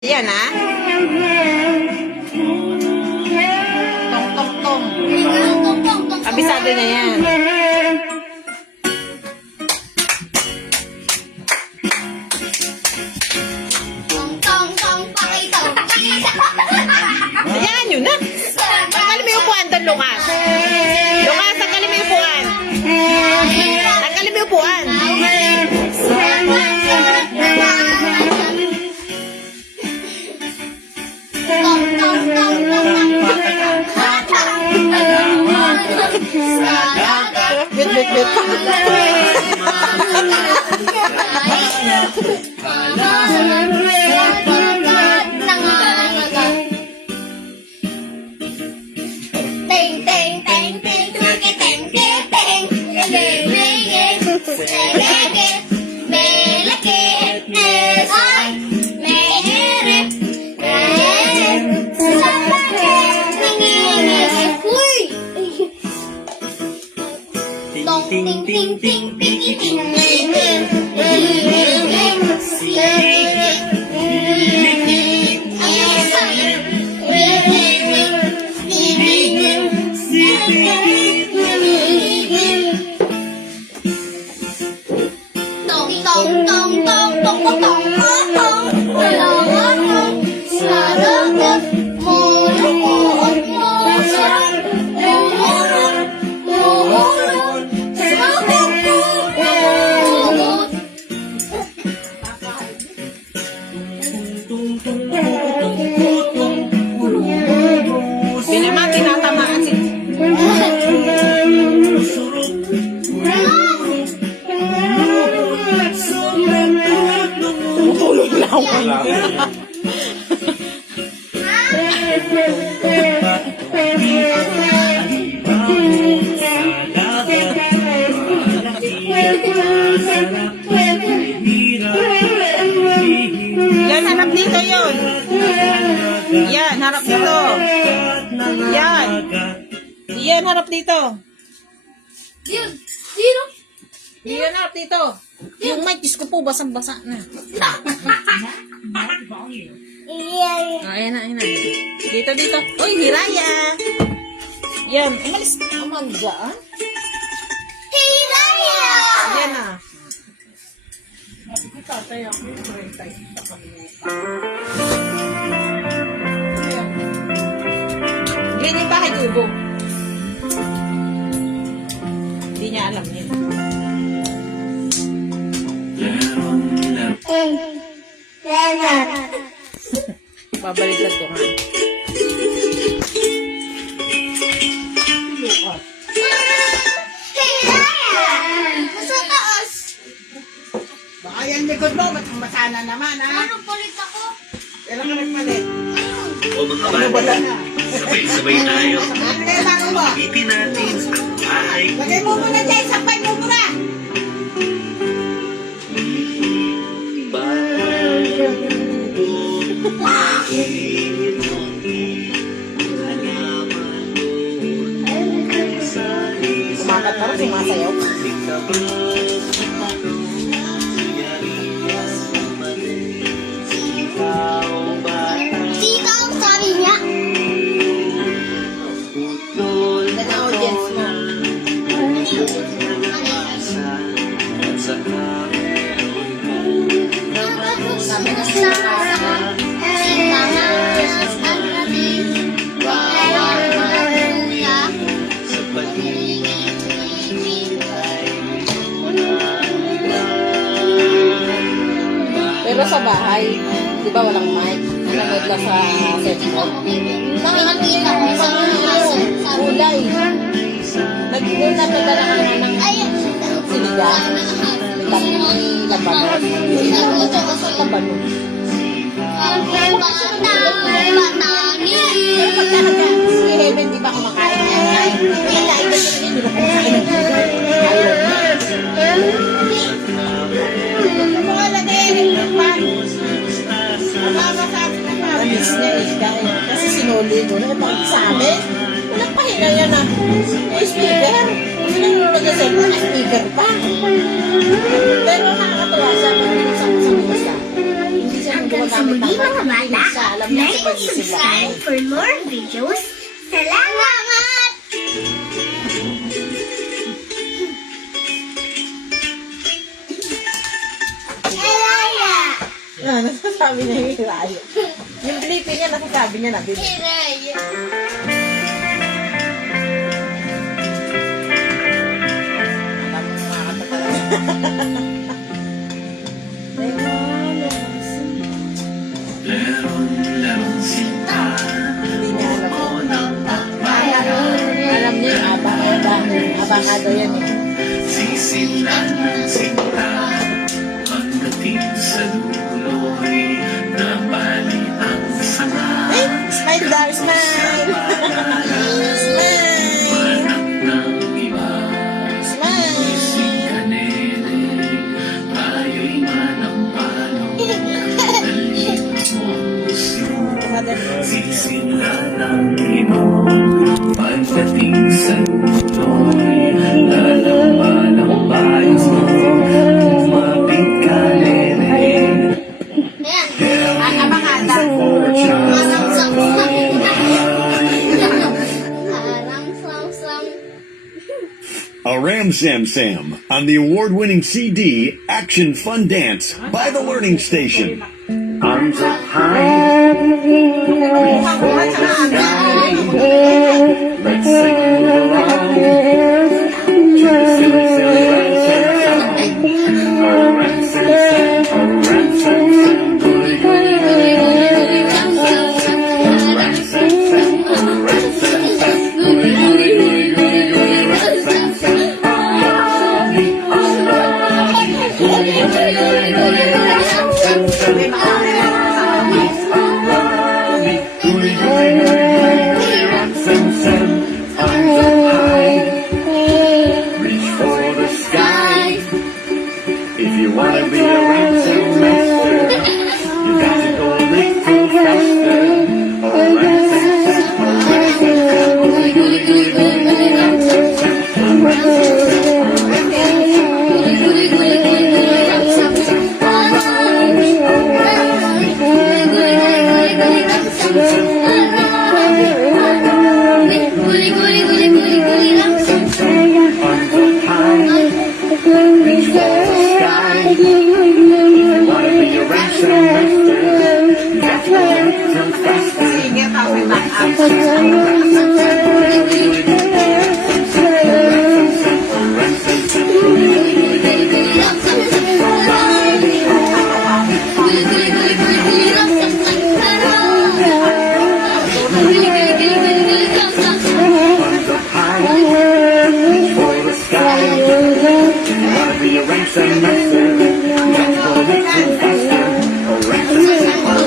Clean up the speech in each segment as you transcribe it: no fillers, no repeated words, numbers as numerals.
Yan ah. Tong tong tong. Kabisado na yan. Yan yun na. Tanggalin mo yung upuan doon, Lucas. Lucas, tanggalin mo yung upuan. Tanggalin mo yung upuan. Bit, bit, bit. Ting ting ting ting ting ting ting ting ting Hindi naman tinatamaan si... Tulog na ako. Yan, harap dito yun. Yan, harap dito. Yan. Yan, harap dito. Yun, sino? Yan, harap dito. Yung mic, Diyos ko po, basang-basa na. Ayan na, ayan na. Dito, dito. Uy, Hiraya. Yan, umalis ka naman dyan. Hiraya! Yan na. Green yung bahay kubo. Hindi niya alam yun. Babaliktad ko nga. Sa taas! Baka yan likod mo, ba't masana naman ha? Ano, palit ako? Kailan ka nagpalit? Ayun. O mga Ano ba bata, na? sabay-sabay tayo. Ano kailangan mo? Ulitin natin ang bahay Lagay mo muna dyan, sampay mo muna. Kumakat ka rin, sumasayaw. Sika ang sabi niya. Yan ang audience mo. Sabi na sila. Sika na ang ating walang maluya. Pero sa bahay, di ba walang mic? Nanonood ka sa cellphone. Nakikita ko sa Kulay. Nag-doon na padala ka naman ng sinigang. May labanos. Sinaguto ko sa Labanos. Pero Pagka si Heaven, di ba kumakain niya? Kaya lahat na siya, di ba kumakain ng sinigang? Ayaw niya. Mga lagay, Namiss niya eh, kasi sinuli ko. Nakapag sa amin, walang pahinga yan ah. May speaker. Hindi na nung nag-cellphone, speaker pa. Pero nakakatawa siya pag nilisang sa misa. Hindi siya nung sa muli mga bata. Siya, alam niya Like sa and pag-isip subscribe for more videos. Salamat! Hiraya! Ah, nasasabi niya yung Hiraya. Yung blipping niya, nasasabi niya na, bibi. Hiraya! Alam mo mga katatala. Lerong sinta. Hindi niya alam. Alam niya yung abang-abang yan eh. Sisilan ng sinta. Pagdating sa dulo'y nabali ang sanga. Ay, smile daw, smile! Smile! Anak ng iba. Smile! Ising kanene. Tayo'y manampalo. Dalhin mo gusto. Sisilan ng imong. Pagdating sa dulo'y lalaman ang bayos mo. Umapit ka, nene. Ayan. Abang-ada. Parang sang-sang. Parang sang-sang. A Ram Sam Sam on the award-winning CD Action Fun Dance by the Learning Station. Arms up high, reach for the sky. Let's sing along to the silly, silly ransom song. A ransom, a ransom, goody, goody, goody, goody, ransom, a ransom, a ransom, goody, goody, goody, goody, goody, ransom, goody, goody, goody, goody, If you wanna be a ransom master, you got to go a little faster. A ransom, a ransom, goody, goody, goody, goody, ransom, a ransom, goody, goody, goody, goody, ransom, arms up high, reach for the sky. If you wanna be a ransom master, you got to go a little faster. Sige, kami back up. Arms up high, reach for the sky. If you wanna be a ransom master, you got to go a little faster. A ransom, a ransom,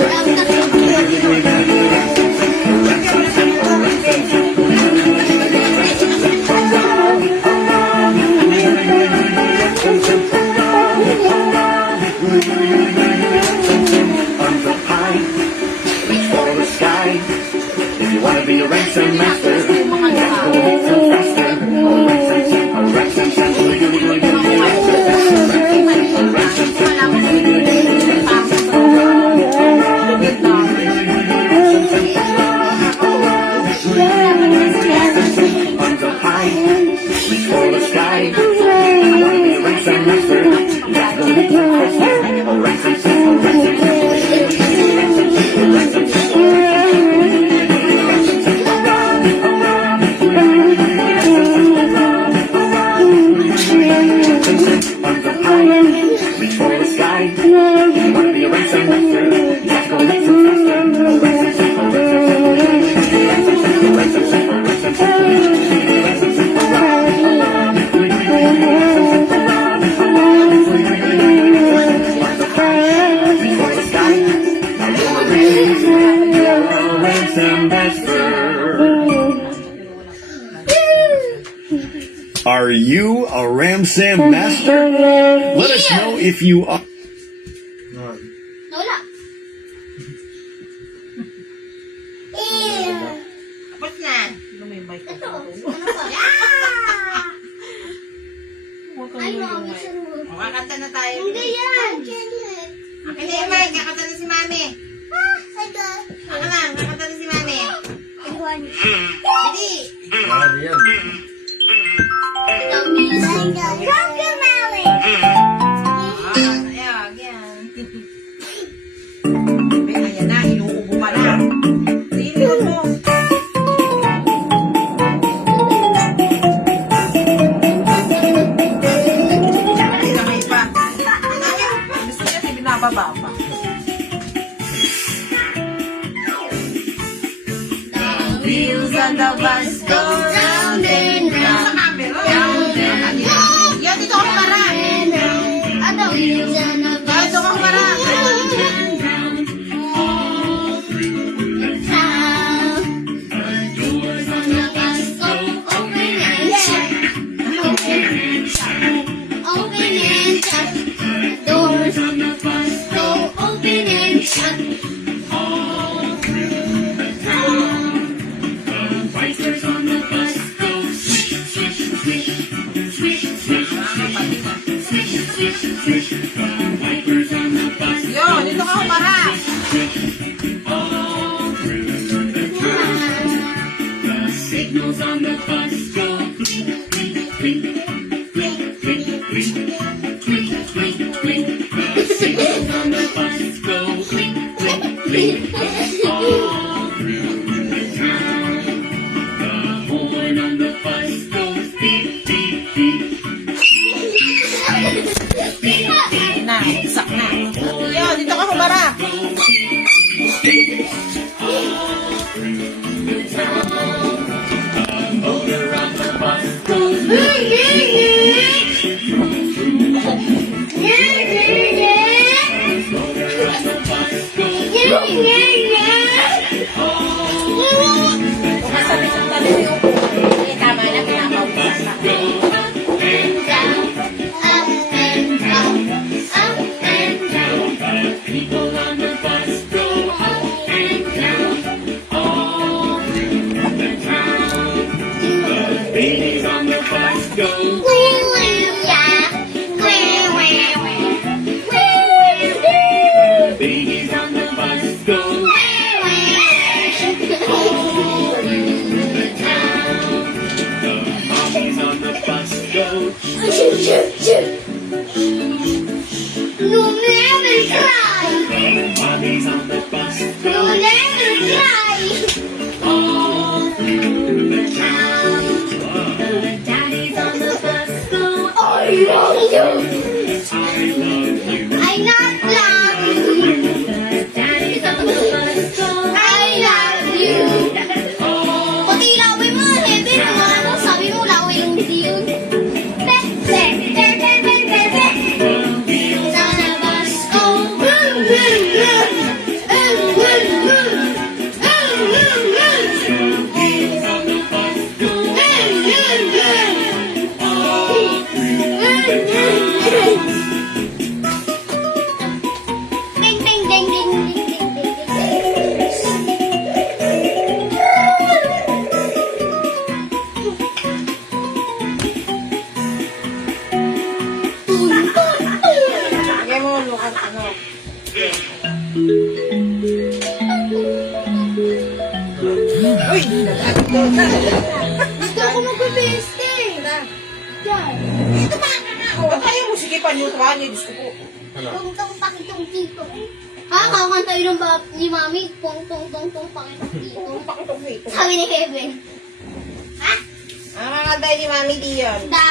arms up high, reach for the sky. If you wanna be a ransom master, you got to go a little faster. A ransom, goody, goody, goody, goody, ransom, a ransom, arms up high, reach for the sky. If you wanna be a ransom master, you got to go a little faster. A ransom, arms up high, reach for the sky. If you wanna be a ransom master, you got to go a little faster. Reach for the sky. Now you're a ransom master. Are you a Ram Sam master? Let us know if you are. Wala. Tapos na. Lumibay ko. Ito. Ano ba? Ah! Huwag kang Ay, lumibay. mami, sarunod. Makakanta na tayo. Hindi yan. Akin na yung mic. Kakanta na si Mami. Hindi. Ano yan? The music of Guacamole. Ayan na, inuubo pa na. Sige, mo. May pa. Gusto niya, binababa pa. Wheels on the bus go round and round. Yan, dito ako para. And the wheels on the bus Dito ako para. round and round. All through the town. The doors on the bus go open and shut. Open and shut. Open and shut. The doors on the bus go open and shut. All through the town. The wipers on the bus go swish, swish, swish. Swish, swish, swish, swish, swish. The wipers on the bus Yo, dito ako para. all through the town. The signals on the bus go blink, blink, blink, blink, blink, blink, blink, blink, blink. The signals on the bus go blink, blink, blink, all through the town. The horn on the bus goes beep, beep, beep. Na, sak na. Yo, dito ako para. Motor on the bus goes motor on the bus goes Masabi sa tali mo yung eh, tama na, pinapaupas na. up and down, up and down, up and down. The people on the bus go up and down, all through the town. The babies on the bus go babies on the bus go all through the town. The mommies on the bus go You'll never cry. mommies on the bus go You'll never cry. all through the town. The daddies on the bus go I love you. I love you. I not love you. The daddies on the bus go I love you. all Pati laway mo, heavy mo. Ano, sabi mo laway yung hindi yun. Pe, pe, pe, pe, pe, pe, pe. the wheels On the bus go vroom, vroom, vroom. Vroom, vroom, vroom. Vroom, vroom, vroom. wheels on the bus go Vroom, vroom, vroom. all through the town. Ding, ding, ding, ding, ding, ding, ding, ding. Lagay mo, lukan, ano. Uy! Gusto ko mag-beste. Yan. Ito pa! Ba't ayaw mo? Sige pa, newtuhan niyo. Gusto ko. Huwag kang pakitong dito. Ha? Kakanta yun ni Mami. Pong, pong, pong, pong, pakitong dito. Pakitong dito. Sabi ni Kevin. Ang mga tayo ni Mami Dion. The